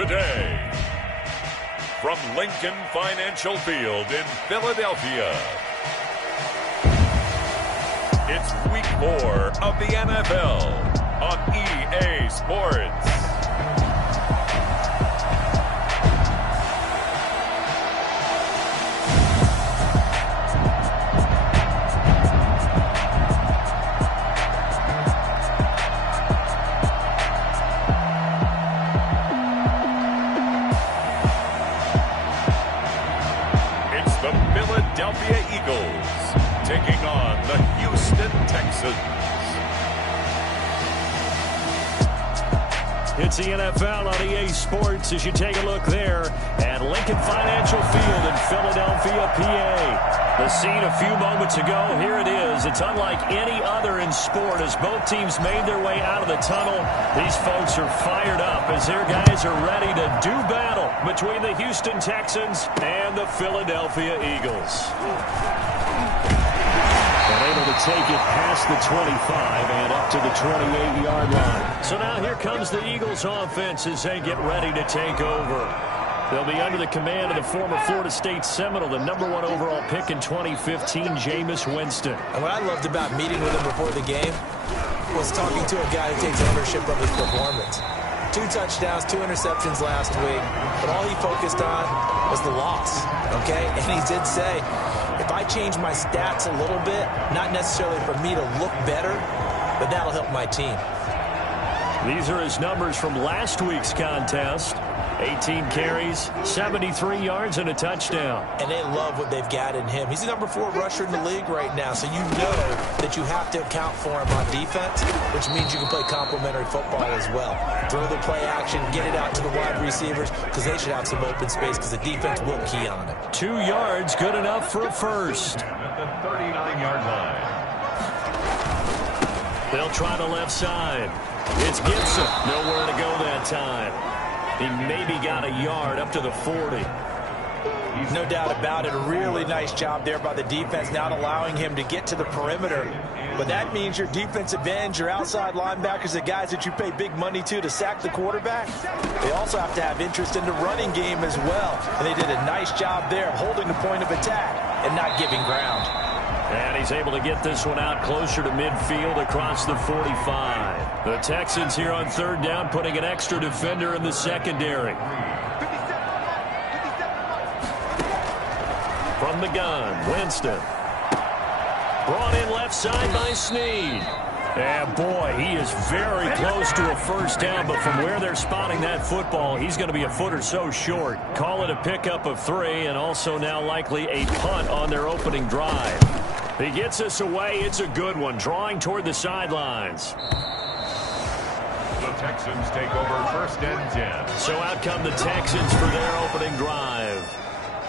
today. From Lincoln Financial Field in Philadelphia, it's Week 4 of the NFL on EA Sports. Philadelphia Eagles taking on the Houston Texans. It's the NFL on EA Sports as you take a look there at Lincoln Financial Field in Philadelphia, PA. The scene a few moments ago, here it is. It's unlike any other in sport as both teams made their way out of the tunnel. These folks are fired up as their guys are ready to do battle between the Houston Texans and the Philadelphia Eagles. And able to take it past the 25 and up to the 28-yard line. So now here comes the Eagles offense as they get ready to take over. They'll be under the command of the former Florida State Seminole, the #1 overall pick in 2015, Jameis Winston. And what I loved about meeting with him before the game was talking to a guy who takes ownership of his performance. 2 touchdowns, 2 interceptions last week, but all he focused on was the loss, okay? And he did say, if I change my stats a little bit, not necessarily for me to look better, but that'll help my team. These are his numbers from last week's contest. 18 carries, 73 yards, and a touchdown. And they love what they've got in him. He's the #4 rusher in the league right now, so you know that you have to account for him on defense, which means you can play complementary football as well. Throw the play action, get it out to the wide receivers, because they should have some open space, because the defense will key on it. 2 yards, good enough for a first. At the 39-yard line. They'll try the left side. It's Gibson. Nowhere to go that time. He maybe got a yard up to the 40. No doubt about it. A really nice job there by the defense, not allowing him to get to the perimeter. But that means your defensive ends, your outside linebackers, the guys that you pay big money to sack the quarterback, they also have to have interest in the running game as well. And they did a nice job there of holding the point of attack and not giving ground. And he's able to get this one out closer to midfield across the 45. The Texans here on 3rd down putting an extra defender in the secondary. From the gun, Winston. Brought in left side by Snead. And boy, he is very close to a first down, but from where they're spotting that football, he's going to be a foot or so short. Call it a pickup of 3, and also now likely a punt on their opening drive. He gets us away. It's a good one, drawing toward the sidelines. The Texans take over 1st and 10. So out come the Texans for their opening drive.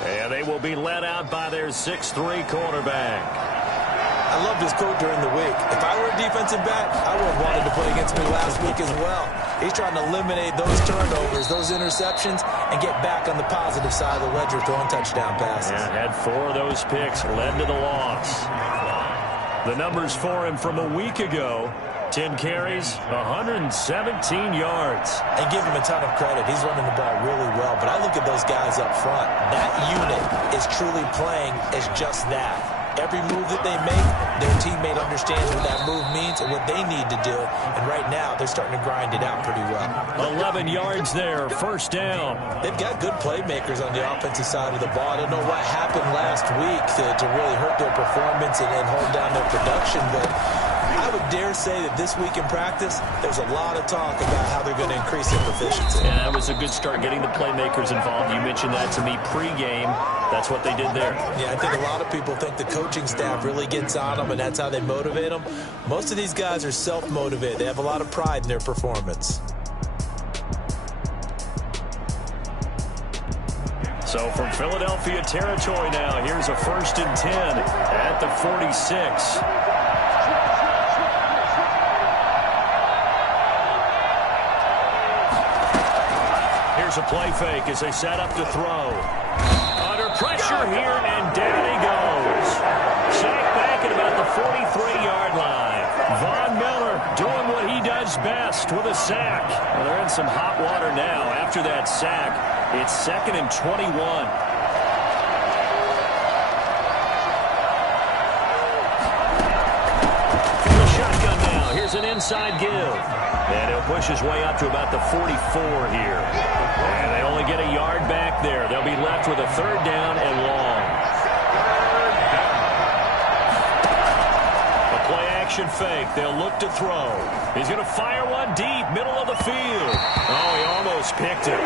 And they will be led out by their 6'3" quarterback. I loved his quote during the week. If I were a defensive back, I would have wanted to play against me last week as well. He's trying to eliminate those turnovers, those interceptions, and get back on the positive side of the ledger throwing touchdown passes. Yeah, had 4 of those picks, led to the loss. The numbers for him from a week ago, 10 carries, 117 yards. And give him a ton of credit. He's running the ball really well. But I look at those guys up front. That unit is truly playing as just that. Every move that they make, their teammate understands what that move means and what they need to do. And right now, they're starting to grind it out pretty well. 11 yards there, 1st down. They've got good playmakers on the offensive side of the ball. I don't know what happened last week to really hurt their performance and hold down their production, but I would dare say that this week in practice, there's a lot of talk about how they're going to increase their proficiency. Yeah, that was a good start getting the playmakers involved. You mentioned that to me pregame. That's what they did there. Yeah, I think a lot of people think the coaching staff really gets on them, and that's how they motivate them. Most of these guys are self-motivated. They have a lot of pride in their performance. So from Philadelphia territory now, here's a 1st and 10 at the 46. Here's a play fake as they set up to throw. Under pressure here, and down he goes. Sacked back at about the 43-yard line. Von Miller doing what he does best, lost with a sack. Well, they're in some hot water now. After that sack, it's 2nd and 21. From the shotgun now, here's an inside give. And he'll push his way up to about the 44 here. And they only get a yard back there. They'll be left with a 3rd down and long. Action fake. They'll look to throw. He's going to fire one deep, middle of the field. Oh, he almost picked it.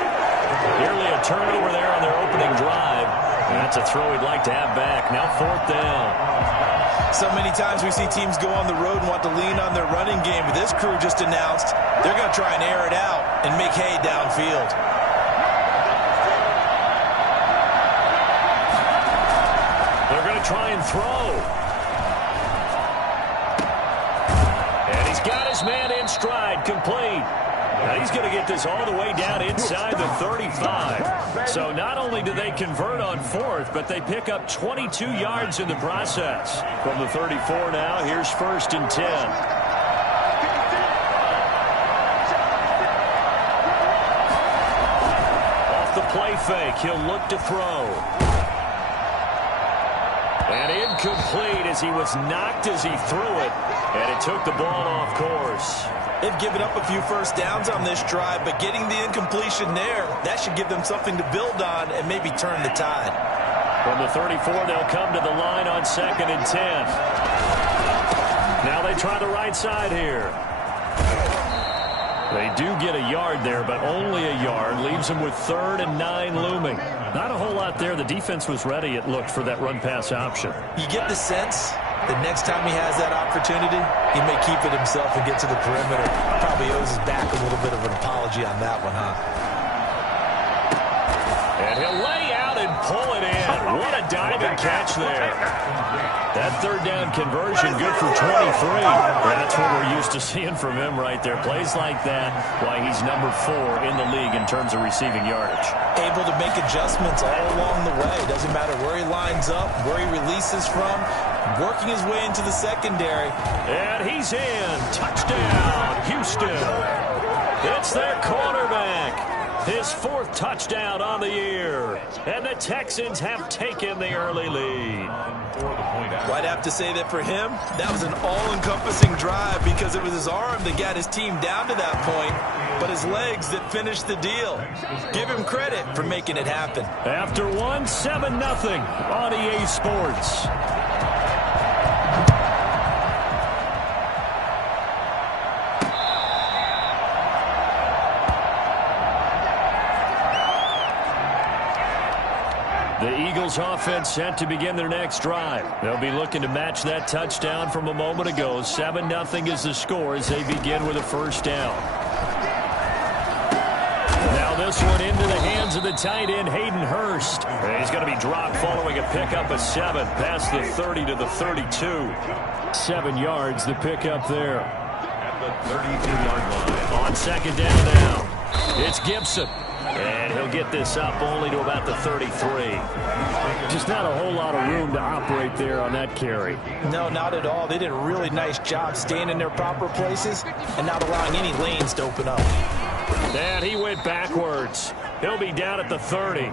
Nearly a turnover there on their opening drive. And that's a throw he'd like to have back. Now 4th down. So many times we see teams go on the road and want to lean on their running game. But this crew just announced they're going to try and air it out and make hay downfield. They're going to try and throw. Got his man in stride, complete. Now he's going to get this all the way down inside the 35. So not only do they convert on 4th, but they pick up 22 yards in the process. From the 34 now, here's 1st and 10. Off the play fake, he'll look to throw. And incomplete as he was knocked as he threw it. And it took the ball off course. They've given up a few first downs on this drive, but getting the incompletion there, that should give them something to build on and maybe turn the tide. From the 34, they'll come to the line on 2nd and 10. Now they try the right side here. They do get a yard there, but only a yard. Leaves them with 3rd and 9 looming. Not a whole lot there. The defense was ready, it looked, for that run-pass option. You get the sense that next time he has that opportunity, he may keep it himself and get to the perimeter. Probably owes his back a little bit of an apology on that one, huh? And he'll lay out and pull it in. What a diving catch there. That 3rd down conversion good for 23. That's what we're used to seeing from him right there. Plays like that, why he's number 4 in the league in terms of receiving yardage. Able to make adjustments all along the way. Doesn't matter where he lines up, where he releases from, working his way into the secondary. And he's in. Touchdown, Houston. It's their quarterback. His 4th touchdown on the year. And the Texans have taken the early lead. Well, I'd have to say that for him, that was an all-encompassing drive because it was his arm that got his team down to that point, but his legs that finished the deal. Give him credit for making it happen. After 7-0 on EA Sports. The Eagles offense set to begin their next drive. They'll be looking to match that touchdown from a moment ago. 7-0 is the score as they begin with a 1st down. Now this one into the hands of the tight end, Hayden Hurst. He's going to be dropped following a pickup of 7 past the 30 to the 32. 7 yards, the pickup there. At the 32-yard line. On 2nd down now, it's Gibson. And he'll get this up only to about the 33. Just not a whole lot of room to operate there on that carry. No, not at all. They did a really nice job staying in their proper places and not allowing any lanes to open up. And he went backwards. He'll be down at the 30.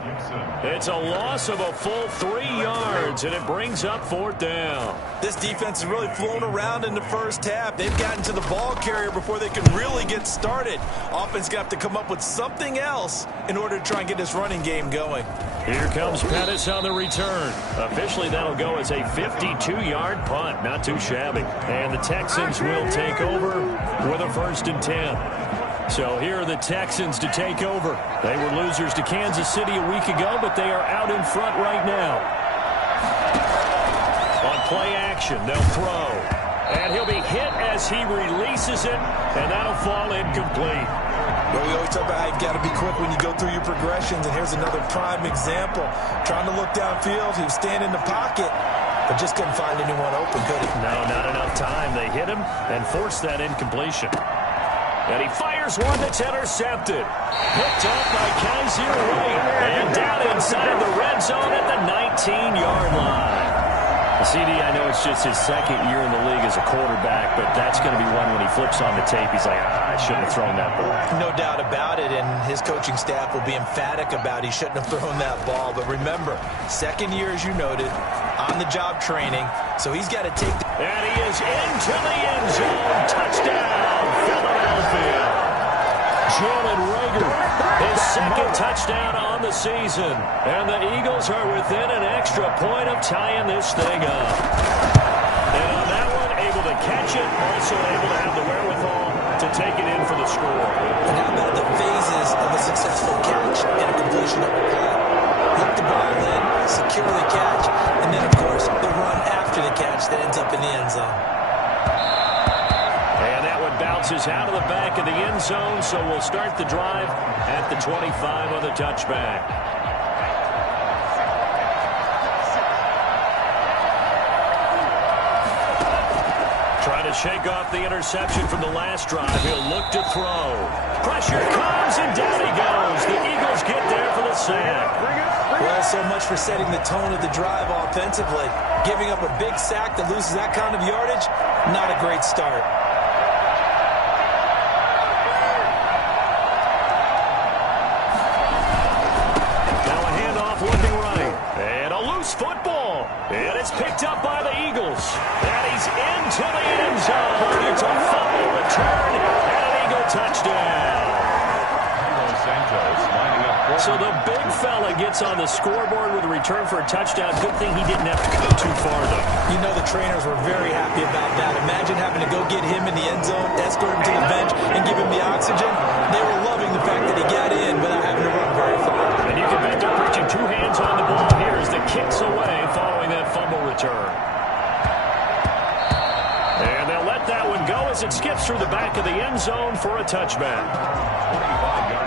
It's a loss of a full 3 yards, and it brings up 4th down. This defense has really flown around in the first half. They've gotten to the ball carrier before they can really get started. Offense got to come up with something else in order to try and get this running game going. Here comes Pettis on the return. Officially, that'll go as a 52-yard punt. Not too shabby. And the Texans will take over with a 1st and 10. So here are the Texans to take over. They were losers to Kansas City a week ago, but they are out in front right now. On play action, they'll throw. And he'll be hit as he releases it, and that'll fall incomplete. Well, we always talk about how you've got to be quick when you go through your progressions, and here's another prime example. Trying to look downfield, he was standing in the pocket, but just couldn't find anyone open, could he? No, not enough time. They hit him and forced that incompletion. And he fires one that's intercepted. Picked up by Kaiser White. And down inside the red zone at the 19-yard line. CD, I know it's just his second year in the league as a quarterback, but that's going to be one when he flips on the tape, he's like, I shouldn't have thrown that ball. No doubt about it, and his coaching staff will be emphatic about he shouldn't have thrown that ball. But remember, second year, as you noted, on-the-job training, so he's got to take the... And he is into the end zone. Touchdown, Philadelphia. Jalen Reek, his second touchdown on the season. And the Eagles are within an extra point of tying this thing up. And on that one, able to catch it, also able to have the wherewithal to take it in for the score. And how about the phases of a successful catch and a completion of a play? Hook the ball in, securely catch, and then, of course, the run after the catch that ends up in the end zone. And that one bounces out of the back of the end zone, so we'll start the drive at the 25 on the touchback. Trying to shake off the interception from the last drive. He'll look to throw. Pressure comes, and down he goes. The Eagles get there for the sack. Well, so much for setting the tone of the drive offensively. Giving up a big sack that loses that kind of yardage, not a great start. Now a handoff looking right. And a loose football. And it's picked up by the Eagles. And he's into the end zone. It's a fumble return and an Eagle touchdown. So the big fella gets on the scoreboard with a return for a touchdown. Good thing he didn't have to go too far, though. You know the trainers were very happy about that. Imagine having to go get him in the end zone, escort him to the bench, and give him the oxygen. They were loving the fact that he got in without having to run very far. And you can bet they're preaching two hands on the ball here as the kick's away following that fumble return. And they'll let that one go as it skips through the back of the end zone for a touchback.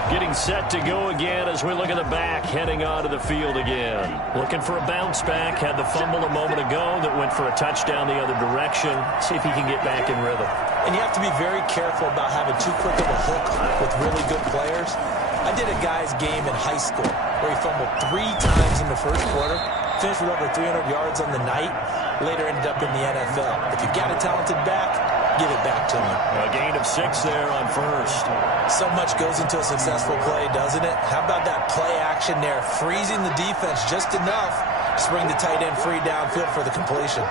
Getting set to go again as we look at the back, heading onto the field again. Looking for a bounce back. Had the fumble a moment ago that went for a touchdown the other direction. See if he can get back in rhythm. And you have to be very careful about having too quick of a hook with really good players. I did a guy's game in high school where he fumbled 3 times in the first quarter, finished with over 300 yards on the night, later ended up in the NFL. If you've got a talented back, give it back to him. A gain of 6 there on first. So much goes into a successful play, doesn't it? How about that play action there, freezing the defense just enough to bring the tight end free downfield for the completion.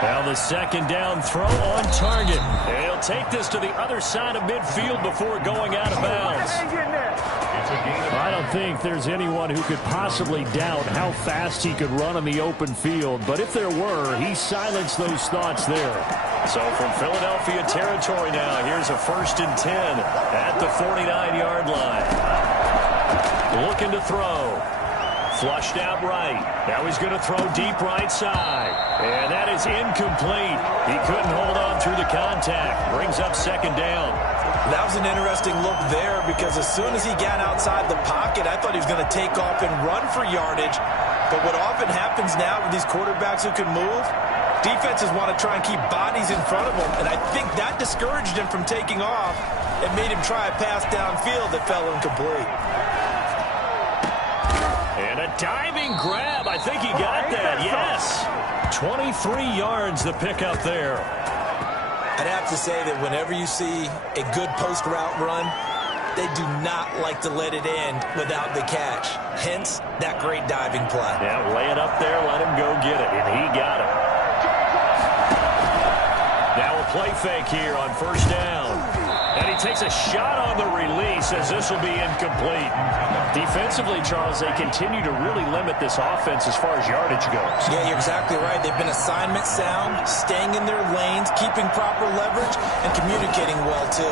Now the second down throw on target. And he'll take this to the other side of midfield before going out of bounds. I don't think there's anyone who could possibly doubt how fast he could run on the open field, but if there were, he silenced those thoughts there. So from Philadelphia territory now, here's a 1st and 10 at the 49-yard line. Looking to throw. Flushed out right. Now he's going to throw deep right side. And that is incomplete. He couldn't hold on through the contact. Brings up 2nd down. That was an interesting look there because as soon as he got outside the pocket, I thought he was going to take off and run for yardage. But what often happens now with these quarterbacks who can move, defenses want to try and keep bodies in front of them. And I think that discouraged him from taking off and made him try a pass downfield that fell incomplete. And a diving grab. I think he got that. Yes. 23 yards the pickup there. I'd have to say that whenever you see a good post route run, they do not like to let it end without the catch. Hence, that great diving play. Yeah, lay it up there, let him go get it, and he got it. Now a play fake here on 1st down. And he takes a shot on the release as this will be incomplete. Defensively, Charles, they continue to really limit this offense as far as yardage goes. Yeah, you're exactly right. They've been assignment sound, staying in their lanes, keeping proper leverage, and communicating well, too.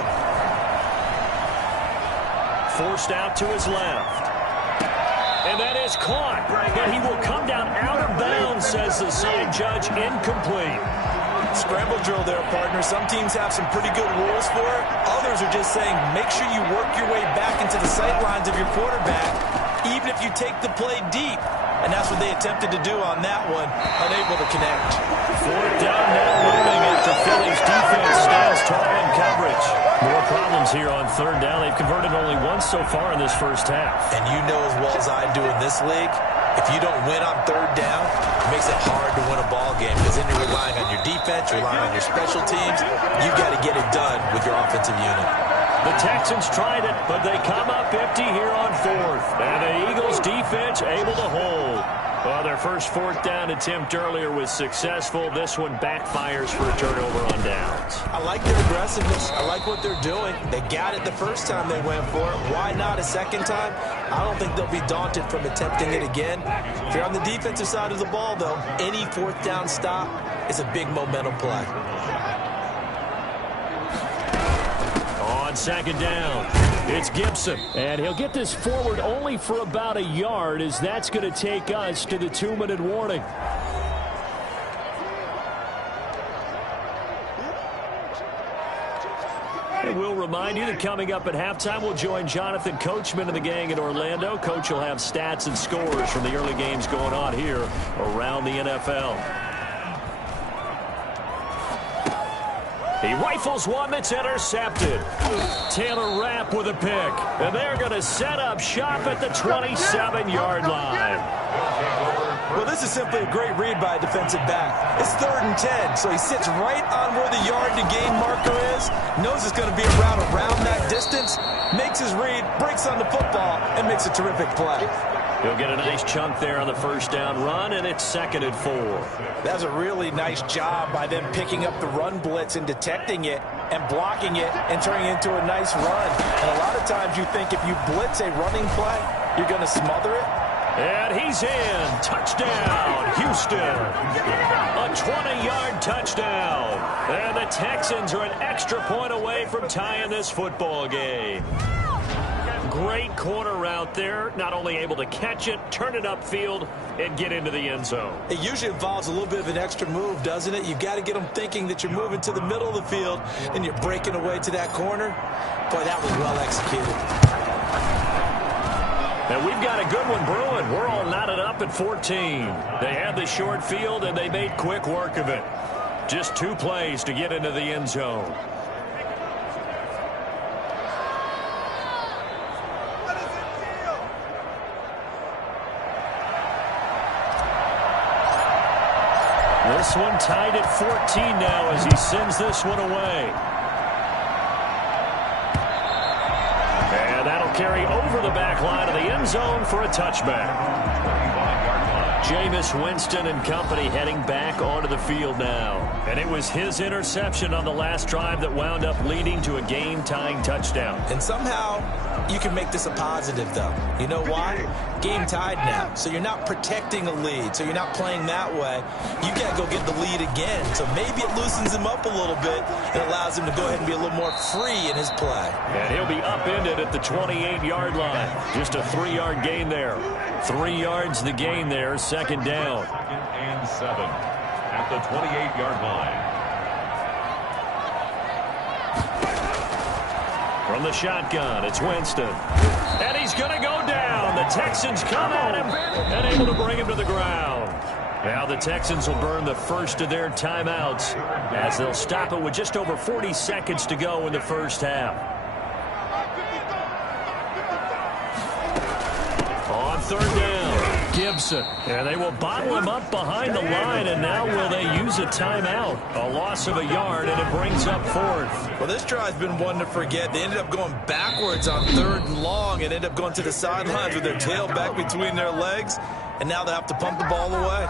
Forced out to his left. And that is caught. But he will come down out of bounds, says the side judge, incomplete. Scramble drill there, partner. Some teams have some pretty good rules for it. Others are just saying, make sure you work your way back into the sight lines of your quarterback, even if you take the play deep. And that's what they attempted to do on that one, unable to connect. Fourth down now looming after Philly's defense stands tall in coverage. More problems here on third down. They've converted only once so far in this first half. And you know as well as I do in this league, if you don't win on third down, it makes it hard to win a ball game because then you're relying on your defense, you're relying on your special teams. You've got to get it done with your offensive unit. The Texans tried it, but they come up empty here on fourth. And the Eagles' defense able to hold. Well, their first fourth down attempt earlier was successful. This one backfires for a turnover on downs. I like their aggressiveness. I like what they're doing. They got it the first time they went for it. Why not a second time? I don't think they'll be daunted from attempting it again. If you're on the defensive side of the ball, though, any fourth down stop is a big momentum play. Second down, it's Gibson, and he'll get this forward only for about a yard, as that's going to take us to the 2-minute warning. And we'll remind you that coming up at halftime, we'll join Jonathan Coachman and the gang in Orlando. Coach will have stats and scores from the early games going on here around the NFL. He rifles one that's intercepted. Taylor Rapp with a pick. And they're going to set up shop at the 27-yard line. Well, this is simply a great read by a defensive back. It's 3rd and 10, so he sits right on where the yard-to-gain marker is, knows it's going to be a route around that distance, makes his read, breaks on the football, and makes a terrific play. He'll get a nice chunk there on the first down run, and it's 2nd and 4. That's a really nice job by them picking up the run blitz and detecting it and blocking it and turning it into a nice run. And a lot of times you think if you blitz a running play, you're going to smother it. And he's in. Touchdown, Houston. A 20-yard touchdown. And the Texans are an extra point away from tying this football game. Great corner route there. Not only able to catch it, turn it upfield, and get into the end zone. It usually involves a little bit of an extra move, doesn't it? You've got to get them thinking that you're moving to the middle of the field and you're breaking away to that corner. Boy, that was well executed. And we've got a good one brewing. We're all knotted up at 14. They had the short field, and they made quick work of it. Just 2 plays to get into the end zone. This one tied at 14 now as he sends this one away. And that'll carry over the back line of the end zone for a touchback. Jameis Winston and company heading back onto the field now. And it was his interception on the last drive that wound up leading to a game-tying touchdown. And somehow you can make this a positive, though. You know why? Game tied now. So you're not protecting a lead. So you're not playing that way. You got to go get the lead again. So maybe it loosens him up a little bit and allows him to go ahead and be a little more free in his play. And he'll be upended at the 28-yard line. Just a 3-yard gain there. 3 yards the gain there. 2nd down. 2nd and 7 at the 28-yard line. From the shotgun, it's Winston. And he's going to go down. The Texans come at him and able to bring him to the ground. Now the Texans will burn the first of their timeouts as they'll stop it with just over 40 seconds to go in the first half. On 3rd down, Gibson. And they will bottle him up behind the line, and now will they use a timeout? A loss of a yard, and it brings up 4th. Well, this drive's been one to forget. They ended up going backwards on 3rd and long and ended up going to the sidelines with their tail back between their legs, and now they have to pump the ball away.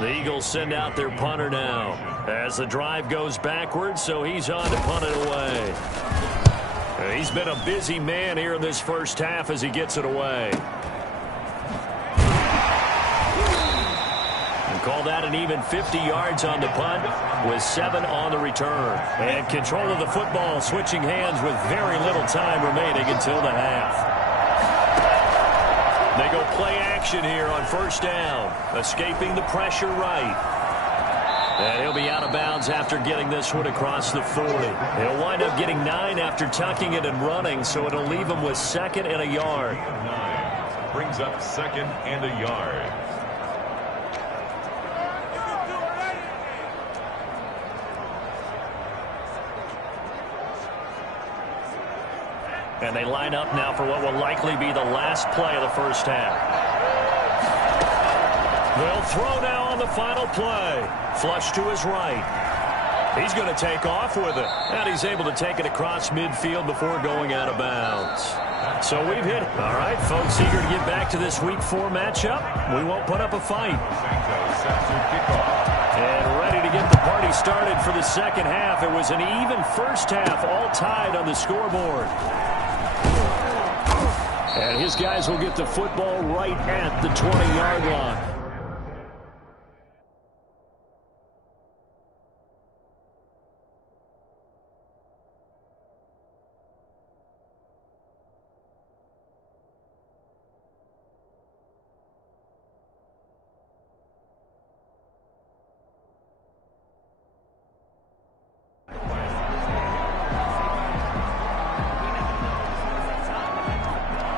The Eagles send out their punter now as the drive goes backwards, so he's on to punt it away. He's been a busy man here in this first half as he gets it away. And call that an even 50 yards on the punt with 7 on the return. And control of the football switching hands with very little time remaining until the half. They go play action here on 1st down, escaping the pressure right. And he'll be out of bounds after getting this one across the 40. He'll wind up getting 9 after tucking it and running, so it'll leave him with 2nd and a yard. 9 brings up 2nd and a yard. And they line up now for what will likely be the last play of the first half. They'll throw now on the final play. Flush to his right. He's going to take off with it. And he's able to take it across midfield before going out of bounds. So we've hit. All right, folks, eager to get back to this Week 4 matchup. We won't put up a fight. And ready to get the party started for the second half. It was an even first half, all tied on the scoreboard. And his guys will get the football right at the 20-yard line.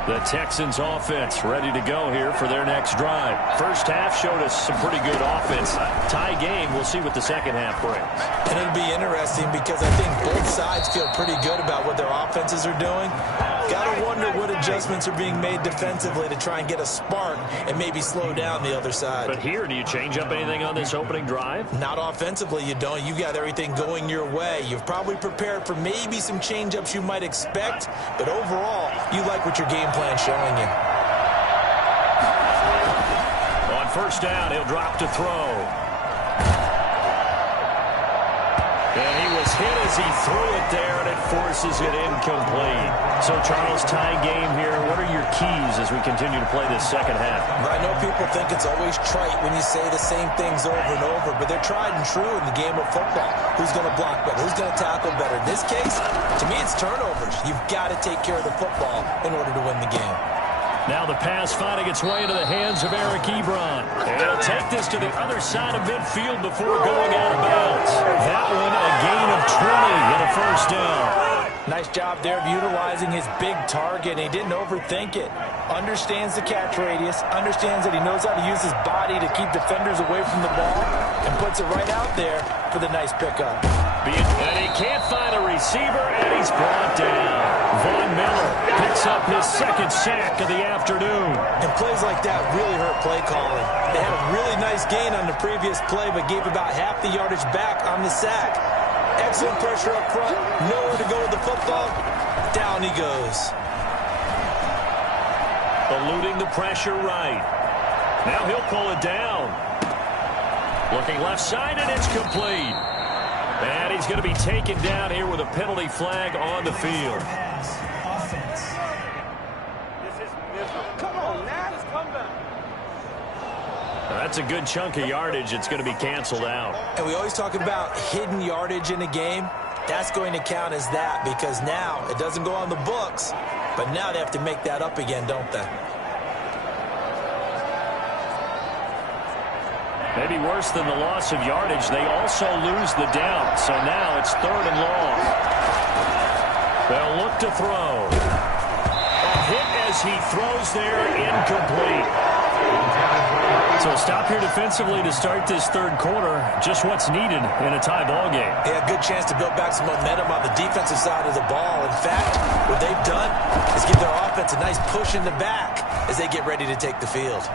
The Texans offense ready to go here for their next drive. First half showed us some pretty good offense. Tie game. We'll see what the second half brings. And it'll be interesting because I think both sides feel pretty good about what their offenses are doing. Got to wonder what adjustments are being made defensively to try and get a spark and maybe slow down the other side. But here, do you change up anything on this opening drive? Not offensively, you don't. You got everything going your way. You've probably prepared for maybe some change-ups you might expect, but overall, you like what your game plan showing you. On first down, he'll drop to throw. And he was hit as he threw it there, and it forces it incomplete. So, Charles, tie game here. What are your keys as we continue to play this second half? I know people think it's always trite when you say the same things over and over, but they're tried and true in the game of football. Who's going to block better? Who's going to tackle better? In this case, to me, it's turnovers. You've got to take care of the football in order to win the game. Now the pass finding its way into the hands of Eric Ebron. And he'll take this to the other side of midfield before going out of bounds. That one a gain of 20 and a first down. Nice job there of utilizing his big target. He didn't overthink it. Understands the catch radius. Understands that he knows how to use his body to keep defenders away from the ball. And puts it right out there for the nice pickup. And he can't find a receiver, and he's brought down. Von Miller picks up his second sack of the afternoon. And plays like that really hurt play calling. They had a really nice gain on the previous play, but gave about half the yardage back on the sack. Excellent pressure up front. Nowhere to go with the football. Down he goes. Eluding the pressure right. Now he'll pull it down. Looking left side, and it's complete. And he's going to be taken down here with a penalty flag on the field. That's a good chunk of yardage. It's going to be canceled out. And we always talk about hidden yardage in a game. That's going to count as that because now it doesn't go on the books, but now they have to make that up again, don't they? Maybe worse than the loss of yardage, they also lose the down. So now it's 3rd and long. They'll look to throw. A hit as he throws there, incomplete. So a stop here defensively to start this third quarter. Just what's needed in a tie ball game. Yeah, good chance to build back some momentum on the defensive side of the ball. In fact, what they've done is give their offense a nice push in the back as they get ready to take the field.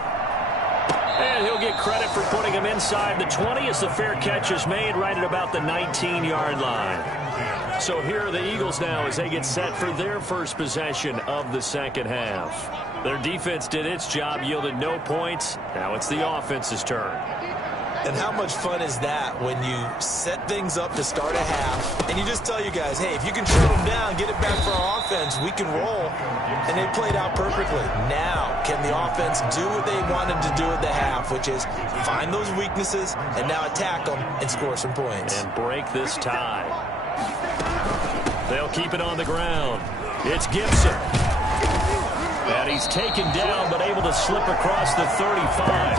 And he'll get credit for putting him inside the 20 as the fair catch is made right at about the 19-yard line. So here are the Eagles now as they get set for their first possession of the second half. Their defense did its job, yielded no points. Now it's the offense's turn. And how much fun is that when you set things up to start a half and you just tell you guys, hey, if you can shut them down, get it back for our offense, we can roll. And they played out perfectly. Now, can the offense do what they wanted to do at the half, which is find those weaknesses and now attack them and score some points. And break this tie. They'll keep it on the ground. It's Gibson. And he's taken down, but able to slip across the 35.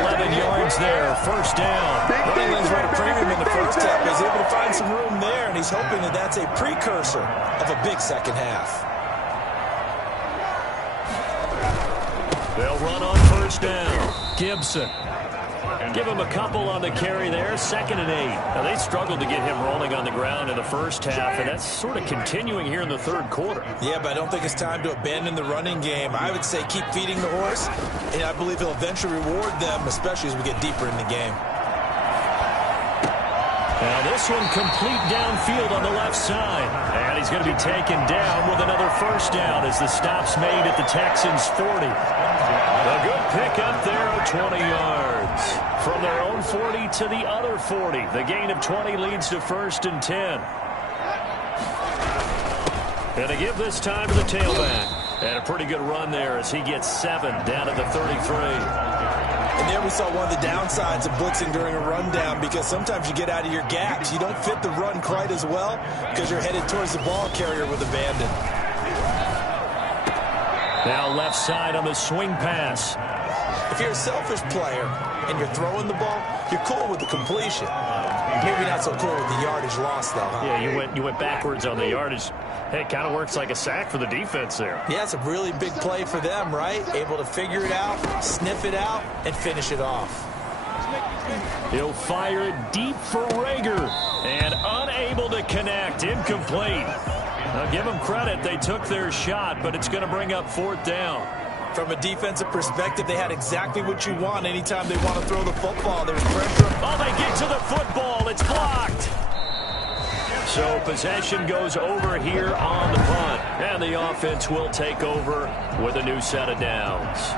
11 yards there, first down. New England's run a premium in the first half. He's able to find some room there, and he's hoping that that's a precursor of a big second half. They'll run on first down. Gibson. Give him a couple on the carry there, 2nd and 8. Now, they struggled to get him rolling on the ground in the first half, and that's sort of continuing here in the third quarter. Yeah, but I don't think it's time to abandon the running game. I would say keep feeding the horse, and I believe he'll eventually reward them, especially as we get deeper in the game. Now, this one complete downfield on the left side. And he's going to be taken down with another first down as the stop's made at the Texans' 40. A good pickup there of 20 yards. From their own 40 to the other 40. The gain of 20 leads to 1st and 10. And to give this time to the tailback. And a pretty good run there as he gets 7 down at the 33. And there we saw one of the downsides of blitzing during a rundown, because sometimes you get out of your gaps. You don't fit the run quite as well because you're headed towards the ball carrier with abandon. Now left side on the swing pass. If you're a selfish player and you're throwing the ball, you're cool with the completion. Maybe not so cool with the yardage loss, though, huh? Yeah, you went backwards on the yardage. Hey, it kind of works like a sack for the defense there. Yeah, it's a really big play for them, right? Able to figure it out, sniff it out, and finish it off. He'll fire it deep for Rager. And unable to connect. Incomplete. Now, give them credit. They took their shot, but it's going to bring up 4th down. From a defensive perspective, they had exactly what you want anytime they want to throw the football. There's pressure. Oh, they get to the football. It's blocked. So possession goes over here on the punt. And the offense will take over with a new set of downs.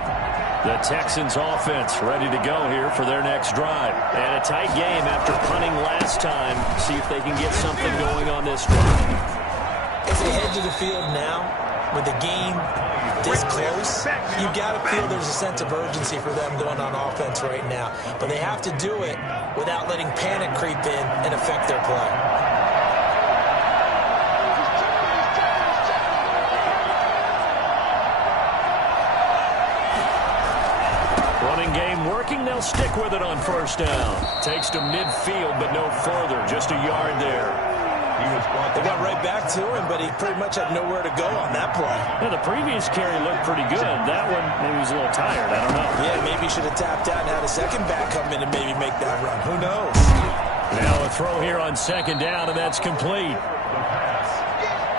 The Texans offense ready to go here for their next drive. And a tight game after punting last time. See if they can get something going on this drive. As they head to the field now, with the game this close, you got to feel there's a sense of urgency for them going on offense right now. But they have to do it without letting panic creep in and affect their play. Running game working. They'll stick with it on first down. Takes to midfield, but no further. Just a yard there. They got right back to him, but he pretty much had nowhere to go on that play. Yeah, the previous carry looked pretty good. That one, maybe he was a little tired. I don't know. Yeah, maybe he should have tapped out and had a second back come in and maybe make that run. Who knows? Now a throw here on 2nd down, and that's complete.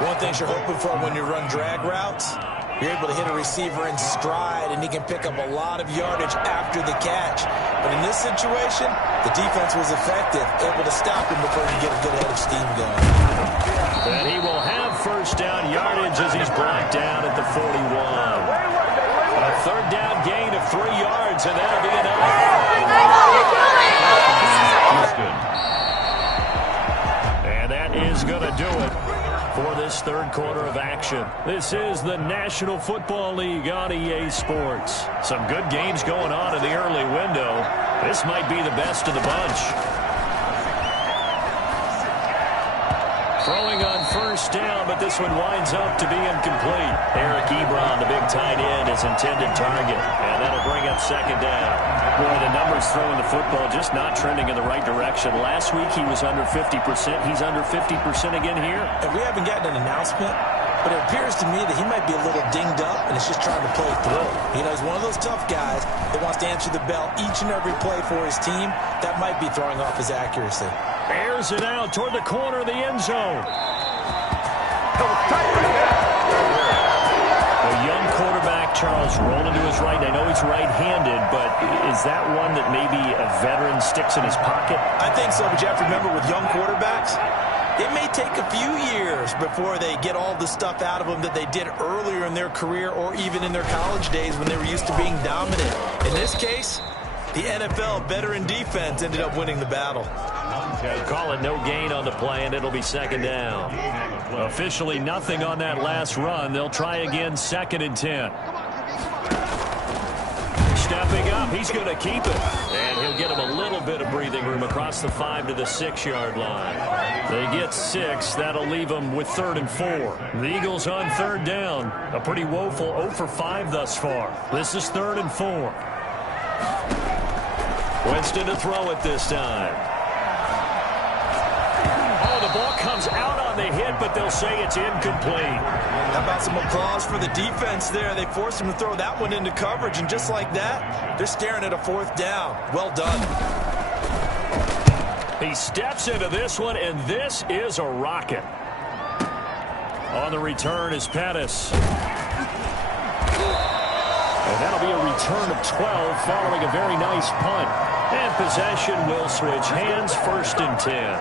One thing you're hoping for when you run drag routes, you're able to hit a receiver in stride, and he can pick up a lot of yardage after the catch. But in this situation, the defense was effective, able to stop him before he get a good head of steam going. And he will have first down yardage as he's brought down at the 41. A 3rd down gain of 3 yards, and that'll be enough. And that is going to do it for this third quarter of action. This is the National Football League on EA Sports. Some good games going on in the early window. This might be the best of the bunch. Throwing on first down, but this one winds up to be incomplete. Eric Ebron, the big tight end, is intended target. And that'll bring up 2nd down. Boy, the numbers throwing the football just not trending in the right direction. Last week he was under 50%. He's under 50% again here. And we haven't gotten an announcement, but it appears to me that he might be a little dinged up and is just trying to play through. You know, he's one of those tough guys that wants to answer the bell each and every play for his team. That might be throwing off his accuracy. Airs it out toward the corner of the end zone. The young quarterback, Charles, rolling to his right. I know he's right-handed, but is that one that maybe a veteran sticks in his pocket? I think so, but you have to remember with young quarterbacks, it may take a few years before they get all the stuff out of them that they did earlier in their career or even in their college days when they were used to being dominant. In this case, the NFL veteran defense ended up winning the battle. Call it no gain on the play, and it'll be 2nd down. Officially nothing on that last run. They'll try again 2nd and 10. Stepping up, He's going to keep it. And he'll get him a little bit of breathing room across the 5 to the 6-yard line. They get 6. That'll leave them with 3rd and 4. The Eagles on 3rd down. A pretty woeful 0 for 5 thus far. This is 3rd and 4. Winston to throw it this time. Oh, the ball comes out on the hit, but they'll say it's incomplete. How about some applause for the defense there? They forced him to throw that one into coverage, and just like that, they're staring at a 4th down. Well done. He steps into this one, and this is a rocket. On the return is Pettis. And that'll be a return of 12 following a very nice punt. And possession will switch hands, 1st and 10.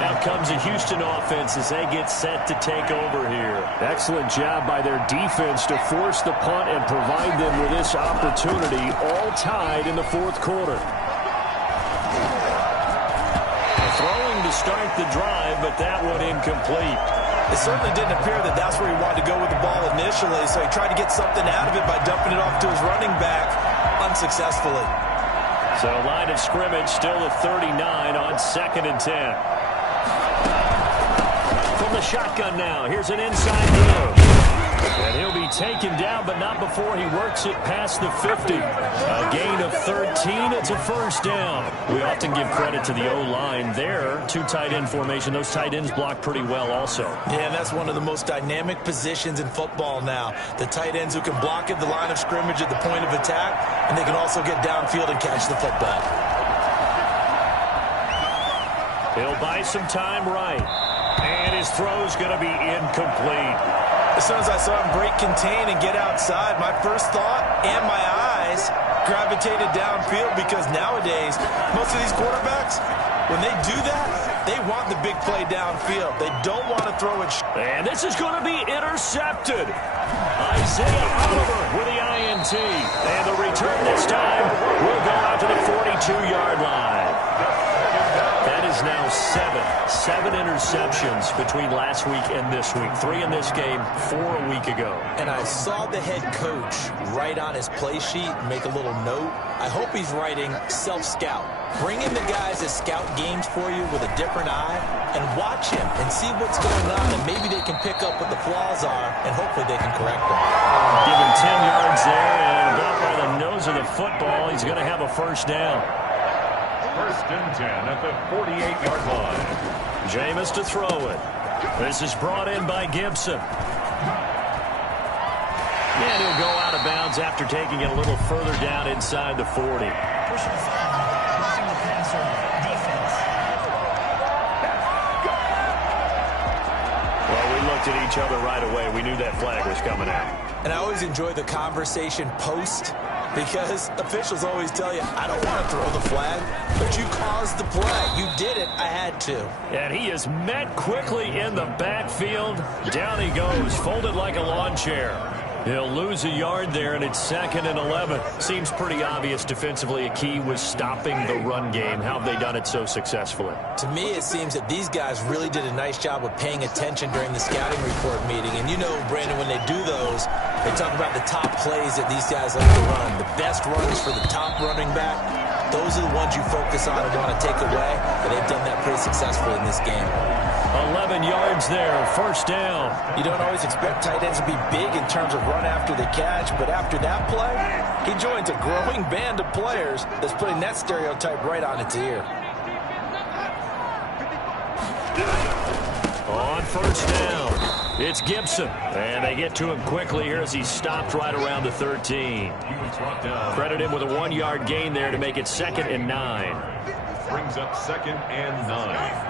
Out comes the Houston offense as they get set to take over here. Excellent job by their defense to force the punt and provide them with this opportunity, all tied in the 4th quarter. Throwing to start the drive, but that one incomplete. It certainly didn't appear that that's where he wanted to go with the ball initially, so he tried to get something out of it by dumping it off to his running back unsuccessfully. So line of scrimmage still at 39 on 2nd and 10. From the shotgun now, here's an inside throw. And he'll be taken down, but not before he works it past the 50. A gain of 13. It's a 1st down. We often give credit to the O-line there. 2 tight end formation. Those tight ends block pretty well also. Yeah, and that's one of the most dynamic positions in football now. The tight ends who can block at the line of scrimmage at the point of attack, and they can also get downfield and catch the football. He'll buy some time right. And his throw's going to be incomplete. As soon as I saw him break contain and get outside, my first thought and my eyes gravitated downfield, because nowadays, most of these quarterbacks, when they do that, they want the big play downfield. They don't want to throw it. And this is going to be intercepted. Isaiah Oliver with the INT. And the return this time will go out to the 42-yard line. That is now 7 interceptions between last week and this week. 3 in this game, 4 a week ago. And I saw the head coach write on his play sheet, make a little note. I hope he's writing self-scout. Bring in the guys that scout games for you with a different eye and watch him and see what's going on, and maybe they can pick up what the flaws are, and hopefully they can correct them. Give him 10 yards there, and about by the nose of the football, he's going to have a 1st down. 1st and 10 at the 48-yard line. Jameis to throw it. This is brought in by Gibson. And he'll go out of bounds after taking it a little further down inside the 40. Well, we looked at each other right away. We knew that flag was coming out. And I always enjoy the conversation post, because officials always tell you, I don't want to throw the flag, but you caused the play. You did it. I had to. And he is met quickly in the backfield. Down he goes, folded like a lawn chair. He'll lose a yard there, and it's 2nd and 11. Seems pretty obvious defensively a key was stopping the run game. How have they done it so successfully? To me, it seems that these guys really did a nice job of paying attention during the scouting report meeting. And you know, Brandon, when they do those, they talk about the top plays that these guys like to run. The best runs for the top running back. Those are the ones you focus on and want to take away. And they've done that pretty successfully in this game. 11 yards there, 1st down. You don't always expect tight ends to be big in terms of run after the catch, but after that play, he joins a growing band of players that's putting that stereotype right on its ear. On 1st down, it's Gibson. And they get to him quickly here as he stopped right around the 13. Credit him with a 1-yard gain there to make it 2nd and 9. Brings up 2nd and 9.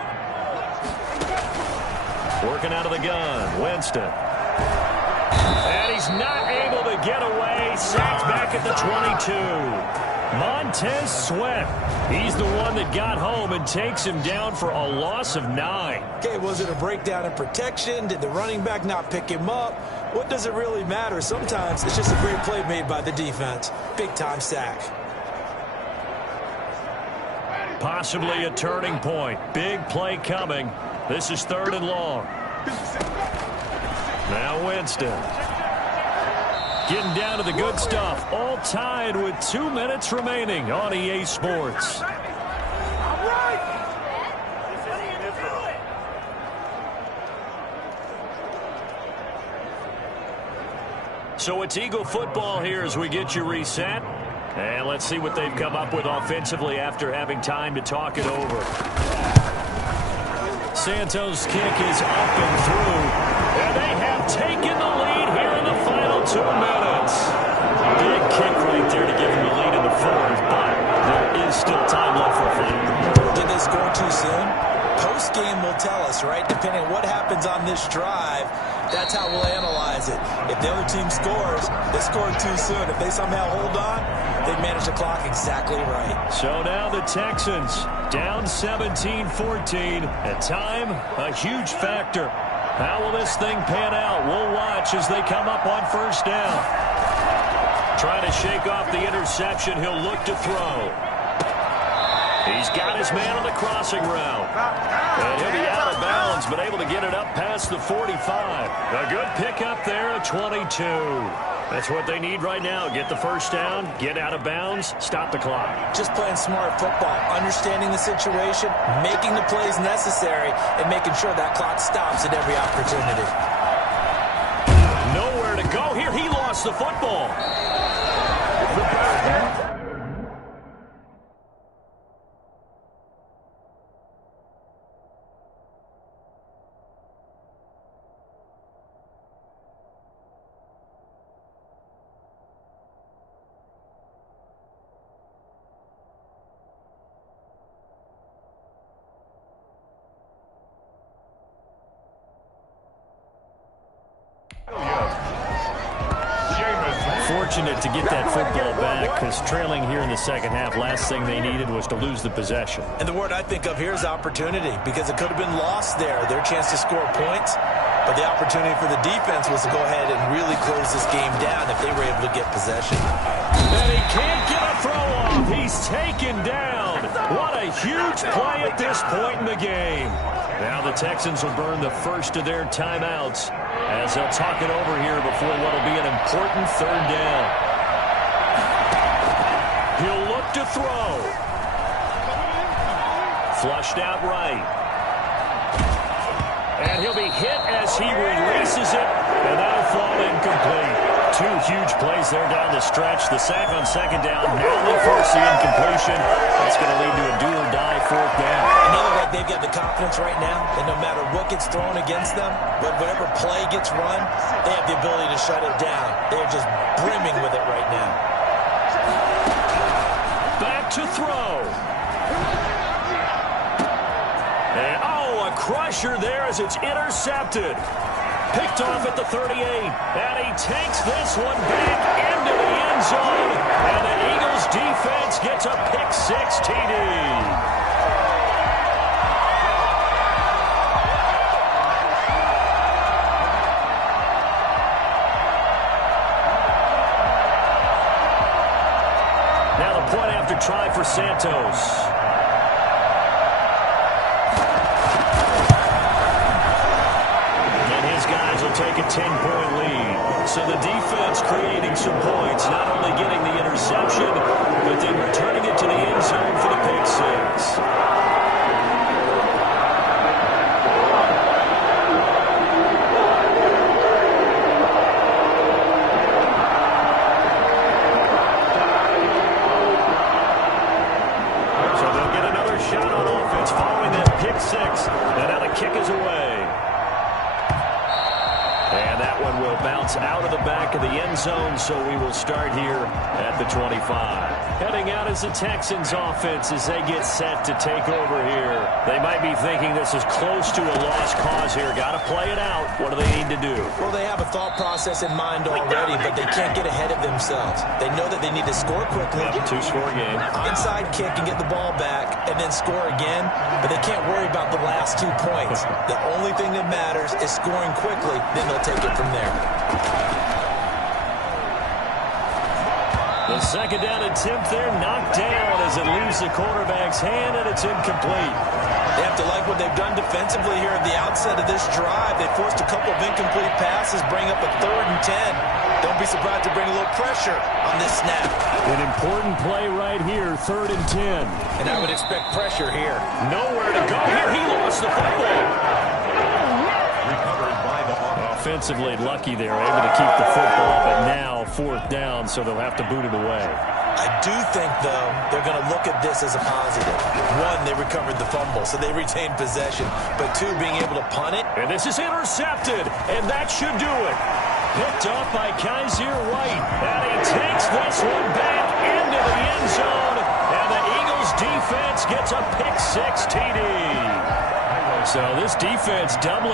Working out of the gun, Winston. And he's not able to get away. Sacked back at the 22. Montez Sweat. He's the one that got home and takes him down for a loss of 9. Okay, was it a breakdown in protection? Did the running back not pick him up? What does it really matter? Sometimes it's just a great play made by the defense. Big-time sack. Possibly a turning point. Big play coming. This is 3rd and long. Now Winston. Getting down to the good stuff. All tied with 2 minutes remaining on EA Sports. So it's Eagle football here as we get you reset. And let's see what they've come up with offensively after having time to talk it over. Santos' kick is up and through. And they have taken the lead here in the final 2 minutes. Big kick right there to give them the lead in the fourth, but there is still time left for a field. Did they score too soon? Post-game will tell us, right? Depending on what happens on this drive, that's how we'll analyze it. If the other team scores, they scored too soon. If they somehow hold on, they manage the clock exactly right. So now the Texans down 17-14. At time, a huge factor. How will this thing pan out? We'll watch as they come up on first down. Trying to shake off the interception. He'll look to throw. He's got his man on the crossing route. And he'll be out of bounds, but able to get it up past the 45. A good pickup there at 22. That's what they need right now. Get the first down, get out of bounds, stop the clock. Just playing smart football, understanding the situation, making the plays necessary, and making sure that clock stops at every opportunity. Nowhere to go here. He lost the football. Fortunate to get that football back because trailing here in the second half, last thing they needed was to lose the possession. And the word I think of here is opportunity because it could have been lost there, their chance to score points. But the opportunity for the defense was to go ahead and really close this game down if they were able to get possession. And he can't get a throw off. He's taken down. What a huge play at this point in the game. Now the Texans will burn the first of their timeouts as they'll talk it over here before what will be an important third down. He'll look to throw. Flushed out right. And he'll be hit as he releases it, and that'll fall incomplete. Two huge plays there down the stretch. The sack on second down. Now they force the incompletion. That's going to lead to a do-or-die fourth down. Another way they've got the confidence right now that no matter what gets thrown against them, whatever play gets run, they have the ability to shut it down. They're just brimming with it right now. Back to throw. And, a crusher there as it's intercepted. Picked off at the 38. And he takes this one back into the end zone. And the Eagles defense gets a pick-6 TD. Now the point after try for Santos. Take a 10-point lead. So the defense creating some points, not only getting the interception, but then returning it to the end zone for the pick-6. So they'll get another shot on offense following that pick-6. And now the kick is away. And that one will bounce out of the back of the end zone, so we will start here at the 25. Heading out is the Texans offense as they get set to take over here. They might be thinking this is close to a lost cause here. Got to play it out. What do they need to do? Well, they have a thought process in mind already, but they can't get ahead of themselves. They know that they need to score quickly. Yep, two-score game. Onside kick and get the ball back and then score again, but they can't worry about the last 2 points. The only thing that matters is scoring quickly, then they'll take it from there. The second down attempt there knocked down as it leaves the quarterback's hand, and it's incomplete. They have to like what they've done defensively here at the outset of this drive. They forced a couple of incomplete passes, bring up a 3rd and 10. Don't be surprised to bring a little pressure on this snap. An important play right here, 3rd and 10. And I would expect pressure here. Nowhere to go here. He lost the football. Recovered by the Offensively lucky there, able to keep the football, but now 4th down, so they'll have to boot it away. I do think, though, they're going to look at this as a positive. 1, they recovered the fumble, so they retained possession. But 2, being able to punt it. And this is intercepted, and that should do it. Picked off by Kaiser White, and he takes this one back into the end zone, and the Eagles defense gets a pick-6 TD. So this defense doubling